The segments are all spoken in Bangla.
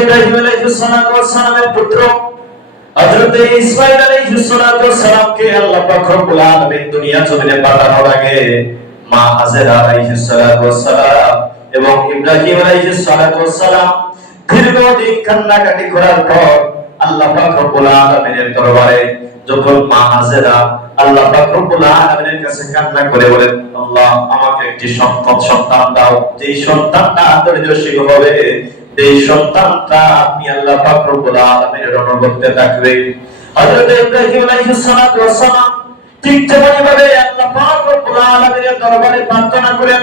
ইব্রাহিম আলাইহিস সালামের পুত্র হযরত ইসমাঈল আলাইহিস সালামকে আল্লাহ পাক রব্বুল আলামিন দুনিয়া জমিনে পাঠানোর আগে মা হাজেরা আলাইহিস সালাম এবং ইব্রাহিম আলাইহিস সালাম দীর্ঘদিন কান্নাকাটি করার পর আল্লাহ পাক রব্বুল আলামিনের দরবারে যখন মা হাজেরা আল্লাহ পাক রব্বুল আলামিনের কাছে কান্না করে বলেন, আল্লাহ আমাকে একটি সন্তান দাও, যেই সন্তানটা ধৈর্যশীল হবে, এই সন্তানটা আপনি আল্লাহ পাক রব্বুল আলামিনের অনুগত্যে থাকবে। হযরত ইব্রাহিম আলাইহিস সালাম ঠিক তেমনিভাবে আল্লাহ পাক রব্বুল আলামিনের দরবারে প্রার্থনা করেন।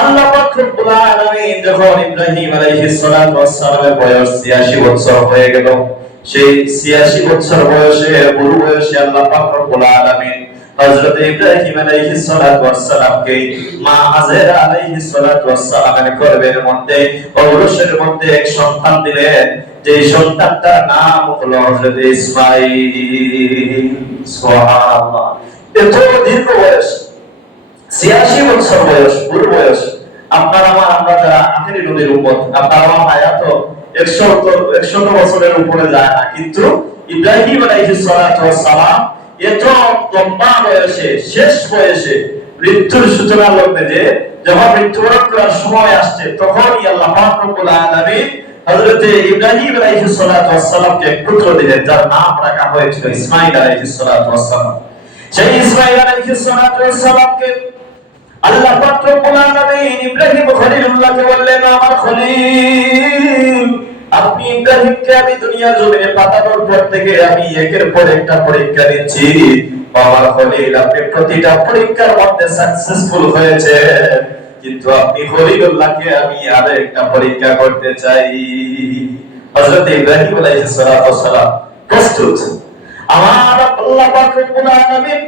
আল্লাহ পাক রব্বুল আলামিন যখন ইব্রাহিম আলাইহিস সালামের বয়স 86 বছর হয়ে গেল, সেই 86 বছর বয়সে বুড়ো বয়সে আল্লাহ পাক রব্বুল আলামিন হযরত ইব্রাহিম আলাইহিস সালামকে মা হাজেরা আলাইহিস সালামের গর্ভের মধ্যে ঔরসের মধ্যে এক সন্তান দিলেন, যে সন্তানটার নাম হলো হযরত ইসমাঈল। সুবহানাল্লাহ। এত দীর্ঘ বয়স, 86 বছর বয়স, বুড়ো বয়স। আমরা যারা আখেরি নবীর উম্মত, আপনার আমার হায়াত 100 বছরের উপরে যায় না, কিন্তু ইব্রাহিম আলাইহিস সালাম এত লম্বা বয়সে, শেষ বয়সে মৃত্যুর সূচনা লগ্নে যে যখন মৃত্যুবরণ করার সময় আসছে, তখনই আল্লাহ পাক রব্বুল আলামিন হযরত ইব্রাহিম আলাইহিস সালামকে পুত্র দিলেন, যার নাম রাখা হয়েছিল ইসমাঈল আলাইহিস সালাম। সেই ইসমাঈল আলাইহিস সালামকে আল্লাহ পাক রব্বুল আলামিন ইব্রাহিম খলিলুল্লাহকে বললেন, আমার খলিল, আপনি ইব্রাহিমকে আমি দুনিয়া জমিনে পাঠানোর পর থেকে আমি একের পর একটা পরীক্ষা দিচ্ছি। আমার খলিল, আপনি প্রতিটা পরীক্ষার মধ্যে সাকসেসফুল হয়েছে, কিন্তু আপনি খলিলুল্লাহকে আমি আরো একটা পরীক্ষা করতে চাই। হযরত ইব্রাহিম আলাইহিস সালাম প্রস্তুত। আমার আল্লাহ পাক রব্বুল আলামিন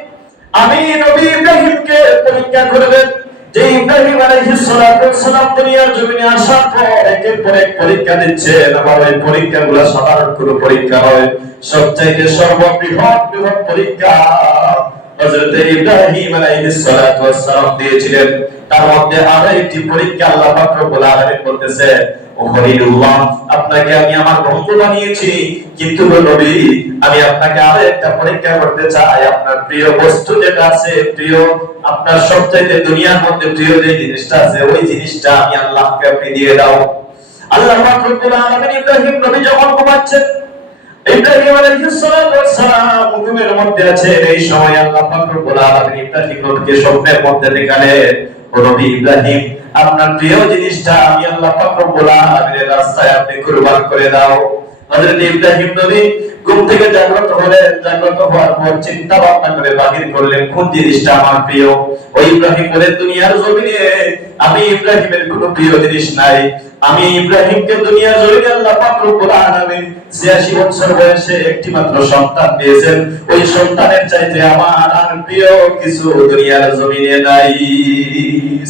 আমি নবী ইব্রাহিমকে পরীক্ষা করবেন। যে ইব্রাহিম আলাইহিস সালাম দুনিয়ার জমিনে আসার পর একের পর এক পরীক্ষা দিচ্ছেন, আবার ওই পরীক্ষাগুলো সাধারণ কোনো পরীক্ষা নয়, সবচাইতে সর্ববৃহৎ পরীক্ষা হযরত ইব্রাহিম আলাইহিস সালাম দিয়েছিলেন। তার মধ্যে আরো একটি পরীক্ষা আল্লাহ পাক রব্বুল আলামিন বলতেছে, ও খলিলুল্লাহ, আপনাকে আমি আমার বন্ধু বানিয়েছি, কিন্তু নবী আমি আপনাকে আরো একটা পরীক্ষা করতে চাই। আপনার প্রিয় বস্তু যেটা আছে, প্রিয় আপনার সবচাইতে দুনিয়ার মধ্যে প্রিয় যে জিনিসটা আছে, ওই জিনিসটা আমি আল্লাহকে আপনি দিয়ে দাও। আল্লাহ পাক রব্বুল আলামিন ইব্রাহিম নবী যখন ঘুমাচ্ছেন, ইব্রাহিম আলাইহিস সালাম ঘুমের মধ্যে আছে, এই সময় আল্লাহ পাক রব্বুল আলামিন ইব্রাহিম নবীকে স্বপ্নের মধ্যে দেখালেন, ও নবী ইব্রাহিম, আপনার প্রিয় জিনিসটা আমি আল্লাহ পাক রব্বুল আলামিনের রাস্তায় আপনি কুরবান করে দাও। হযরত ইব্রাহিম নবী ঘুম থেকে জাগ্রত হলেন, জাগ্রত হওয়ার পর চিন্তা ভাবনা করে বাহির করলেন কোন জিনিসটা আমার প্রিয়। ওই ইব্রাহিম বলেন, দুনিয়ার জমিনে আমি ইব্রাহিমের কোনো প্রিয় জিনিস নাই। আমি ইব্রাহিমকে দুনিয়ার জমিনে আল্লাহ পাক রব্বুল আলামিন 86 বছর বয়সে একটি মাত্র সন্তান দিয়েছেন, ওই সন্তানের চাইতে আমার আর প্রিয় কিছু দুনিয়ার জমিনে নাই।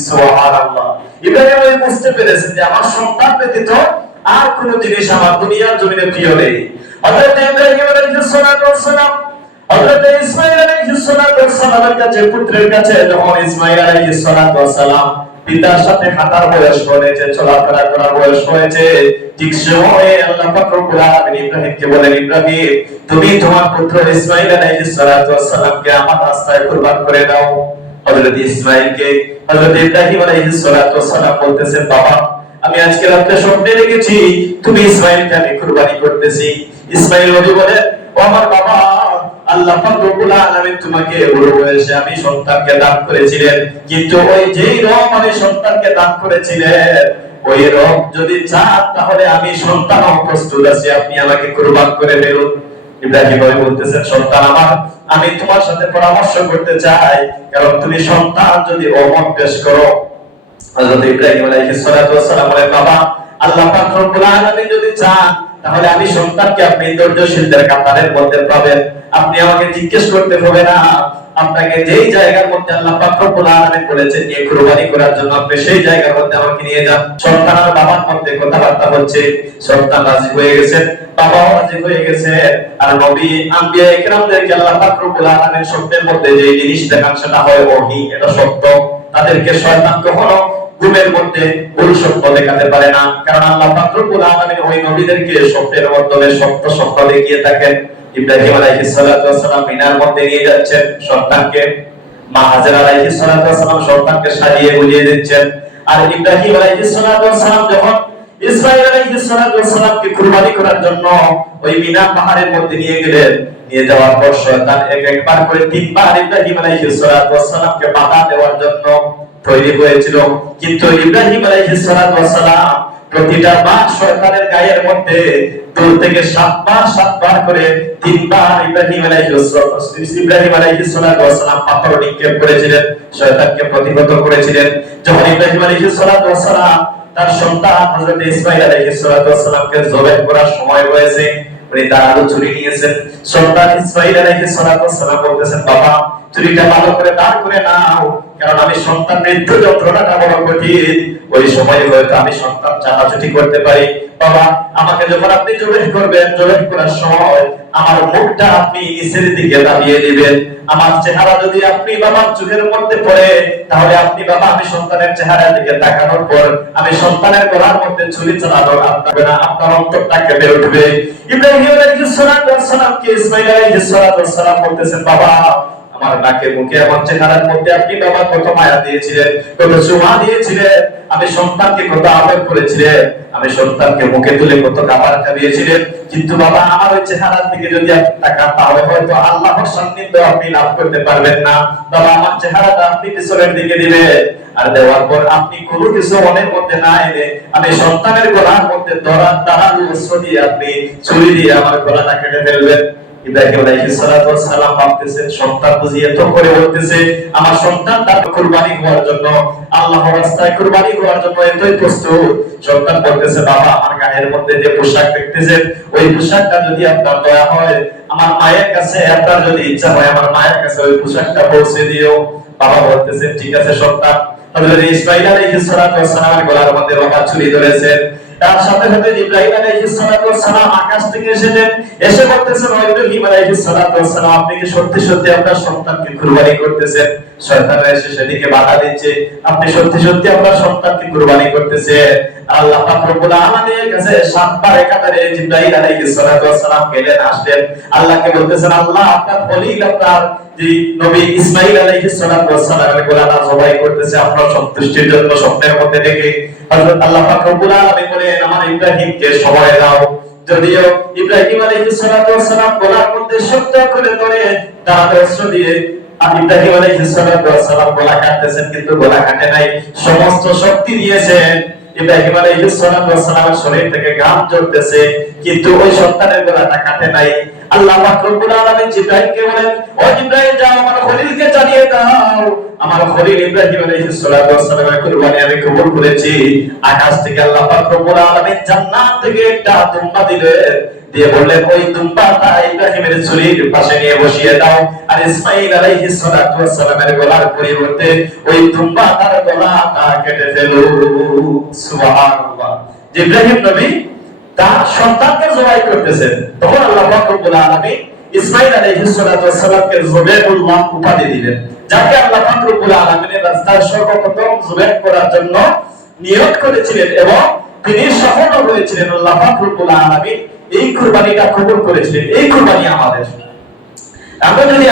সুবহানাল্লাহ। ইব্রাহিম বুঝতে পেরেছেন যে আমার সন্তান ব্যতীত আর কোন জিনিস আমার দুনিয়ার জমিনে প্রিয় নেই। হযরত ইব্রাহিম আলাইহিস সালাম হযরত ইসমাঈল আলাইহিস সালামের কাছে, পুত্রের কাছে যখন ইসমাঈল আলাইহিস সালাম পিতার সাথে হাঁটার বয়স হয়েছে, চলাফেরা করার বয়স হয়েছে, ঠিক সময়ে আল্লাহ পাক রব্বুল আলামিন ইব্রাহিমকে বলেন, ইব্রাহিম, তুমি তোমার পুত্র ইসমাঈল আলাইহিস সালামকে আমার রাস্তায় কুরবান করে দাও। হযরত ইসমাঈলকে হযরত ইব্রাহিম আলাইহিস সালাম বলতেছেন, বাবা, আমি আজকে রাতে স্বপ্নে দেখেছি তুমি ইসমাঈলকে আমি কুরবানি করতেছি। ইসমাঈল নবী বলেন, ও আমার বাবা, আল্লাহ পাক রব্বুল আলামিন তোমাকে বুড়ো বয়সে আমি সন্তানকে দান করেছিলেন, কিন্তু ওই যেই রব আমি সন্তানকে দান করেছিলেন, ওই রব যদি চান তাহলে আমি সন্তানও প্রস্তুত আছি, আপনি আমাকে কুরবান করে ফেলুন। ইব্রাহিম নবী বলতেছেন, সন্তান আমার, আমি তোমার সাথে পরামর্শ করতে চাই, কারণ তুমি সন্তান যদি অমত পেশ করো। হযরত ইব্রাহিম আলাইহিস সালাম বলেন, বাবা, আল্লাহ পাক রব্বুল আলামিন যদি চান তাহলে আমি সন্তানকে আপনি ধৈর্যশীলদের কাতারের মধ্যে পাবেন। আপনি আমাকে জিজ্ঞেস করতে হবে না, আপনাকে যেই জায়গার মধ্যে আল্লাহ পাক রব্বুল আলামিন বলেছেন নিয়ে কুরবানি করার জন্য, আপনি সেই জায়গার মধ্যে আমাকে নিয়ে যান। সন্তান আর বাবার মধ্যে কথাবার্তা হচ্ছে, সন্তান রাজি হয়ে গেছেন, বাবাও রাজি হয়ে গেছে। আর নবী আম্বিয়া ইকরামদেরকে আল্লাহ পাক রব্বুল আলামিন স্বপ্নের মধ্যে যে জিনিস দেখান সেটা হয় ওহী, এটা সত্য। তাদেরকে শয়তান কখনো ঘুমের মধ্যে ভুল স্বপ্ন দেখাতে পারে না, কারণ আল্লাহ পাক রব্বুল আলামিন ওই নবীদেরকে স্বপ্নের মাধ্যমে সত্য স্বপ্ন দেখিয়ে থাকেন। ইব্রাহিম আলাইহিস সালাতু ওয়াস সালাম মিনার মধ্যে নিয়ে যাচ্ছেন সন্তানকে, মা হাজেরা আলাইহিস সালাতু ওয়াস সালাম সন্তানকে সাজিয়ে গুলিয়ে দিচ্ছেন। আর ইব্রাহিম আলাইহিস সালাতু ওয়াস সালাম যখন ইসমাঈল আলাইহিস সালাতু ওয়াস সালামকে কুরবানি করার জন্য ওই মিনা পাহাড়ের মধ্যে নিয়ে গেলেন, নিয়ে যাওয়ার পর শয়তান একবার করে তিনবার ইব্রাহিম আলাইহিস সালাতু ওয়াস সালামকে বাধা দেওয়ার জন্য তৈরি হয়েছিল, কিন্তু ইব্রাহিম আলাইহিস সালাতু ওয়াস সালাম প্রতিটা বার শয়তানের গায়ের মধ্যে দূর থেকে সাতবার করে তিনবার ইব্রাহিম আলাইহিস সালাতু ওয়াস সালাম পাথর নিক্ষেপ করেছিলেন, শয়তানকে প্রতিহত করেছিলেন। যখন ইব্রাহিম আলাইহিস সালাতু ওয়াস সালাম তার সন্তান হযরত ইসমাঈল আলাইহিস সালাতু ওয়াস সালামকে জবাই করার সময় হয়েছে, উনি দাঁড়ালো ছুরি নিয়েছেন। সন্তান ইসমাঈল আলাইহিস সালাতু ওয়াস সালাম বলতেছেন, বাবা ছুরিটা ভালো করে দাঁড় করে নাও, কারণ আমি সন্তান মৃত্যু যন্ত্রণাটা বড় কঠিন, ওই সময় হয়তো আমি সন্তান চাটাচুটি করতে পারি। বাবা আমাকে যখন আপনি জবাই করবেন, জবাই করার সময় আমার মুখটা আপনি নিচের দিকে দাবিয়ে দিবেন, আমার চেহারা যদি আপনি বাবার চোখের মধ্যে পড়ে, তাহলে আপনি বাবা আমি সন্তানের চেহারার দিকে তাকানোর পর আমি সন্তানের গলার মধ্যে ছুরি চালানোর আপনার না, আপনার অন্তরটা কেঁপে উঠবে। ইব্রাহিম আলাইহিস সালামকে ইসমাঈল আলাইহিস সালাম বলতেছেন, বাবা আমার নাকে মুখে আমার চেহারার মধ্যে আপনি বাবা কত মায়া দিয়েছিলেন, কত সুমা দিয়েছিলেন, আমি সন্তানকে কত আদর করেছিলেন, আমি সন্তানকে মুখে তুলে কত খাবার খাইয়েছিলেন, কিন্তু বাবা আমার ওই চেহারার দিকে যদি আপনি তাকান তাহলে হয়তো আল্লাহর সান্নিধ্য আপনি লাভ করতে পারবেন না। বাবা আমার চেহারাটা আপনি পিছনের দিকে দিবেন, আর দেওয়ার পর আপনি কোনো কিছু মনের মধ্যে না এনে আমি সন্তানের গলার মধ্যে দাঁড়ানো অস্ত্র দিয়ে আপনি ছুরি দিয়ে আমার গলাটা কেটে ফেলবেন। ইব্রাহিম আলাইহিস সালাতু ওয়াস সালাম ভাবতেছেন, সন্তান বুঝি এত করে বলতেছে, আমার সন্তান তার কুরবানি হওয়ার জন্য, আল্লাহর রাস্তায় কুরবানি হওয়ার জন্য এতই প্রস্তুত। সন্তান বলতেছে, বাবা আমার গায়ের মধ্যে যে পোশাক দেখতেছেন, ওই পোশাকটা যদি আপনার দয়া হয়, আমার মায়ের কাছে আপনার যদি ইচ্ছা হয়, আমার মায়ের কাছে ওই পোশাকটা পৌঁছে দিও। বাবা বলতেছে, ঠিক আছে সন্তান। হযরত ইসমাঈল আলাইহিস সালাতু ওয়াস সালামের গলার মধ্যে বাবা ছুরি ধরেছেন। তার সাথে সাথে ইব্রাহিম আলাইহিস সালাতু ওয়াস সালাম আকাশ থেকে এসেছেন, এসে বলতেছেন, ও ইব্রাহিম আলাইহিস সালাতু ওয়াস সালাম আপনি কি সত্যি সত্যি আপনার সন্তানকে কুরবানি করতেছেন? শয়তান এসে সেদিকে বাধা দিচ্ছে, আপনি সত্যি সত্যি আপনার সন্তানকে কুরবানি করতেছেন? আল্লাহ পাক রব্বুল আলামিনের কাছে সাতবার একাধারে জিবরাইল আলাইহিস সালাতু ওয়াস সালাম গেলেন, আসলেন, আল্লাহকে বলতেছেন, আল্লাহ আপনার খলিল আপনার যে নবী ইসমাঈল আলাইহিস সালাতু ওয়াস সালামের গলাটা জবাই করতেছে আপনার সন্তুষ্টির জন্য স্বপ্নের মধ্যে দেখে। হযরত আল্লাহ পাক রব্বুল আলামিন বলেন, আমার ইব্রাহিমকে সময় দাও। যদিও ইব্রাহিম আলাইহিস সালাতু ওয়াস সালাম গলার মধ্যে শক্ত করে ধরে দাঁত অস্ত্র দিয়ে ইব্রাহিম আলাইহিস সালাতু ওয়াস সালাম গলা কাটতেছেন, কিন্তু গলা কাটে নাই, সমস্ত শক্তি দিয়েছেন। ইব্রাহিম আলাইহিস সালাতু ওয়াস সালামের শরীর থেকে ঘাম ঝরতেছে, কিন্তু ওই সন্তানের গলাটা কাটে নাই। আল্লাহ পাক রব্বুল আলামিন জিবরাইলকে বলেন, ও জিবরাইল যাও আমার খলিলকে জানিয়ে দাও, আমার খলিল ইব্রাহিম আলাইহিস সালাতু ওয়াস সালামের কুরবানি আমি কবুল করেছি। আকাশ থেকে আল্লাহ পাক রব্বুল আলামিন জান্নাত থেকে একটা দুম্বা দিলেন, দিয়ে বললেন, ওই দুম্বাটা ইব্রাহিমের ছুরির পাশে নিয়ে বসিয়ে দাও, আর ইসমাঈল আলাইহিস সালাতু ওয়াস সালামের গলার পরিবর্তে ওই দুম্বাটার গলাটা কেটে ফেলো। সুবহানাল্লাহ। ইব্রাহিম নবী তার সন্তানকে জবাই করতেছেন, তখন আল্লাহ পাক রব্বুল আলামিন ইসমাঈল আলাইহিস সালাতু ওয়াস সালামকে যুবাইরুল্লাহ উপাধি দিলেন, যাকে আল্লাহ পাক রব্বুল আলামিনের রাস্তায় সর্বপ্রথম জবাই করার জন্য নিয়ত করেছিলেন এবং তিনি সফল হয়েছিলেন। আল্লাহ পাক রব্বুল আলামিন এই কুরবানিটা কবুল করেছিলেন। এই কুরবানি আমাদের। আমরা যদি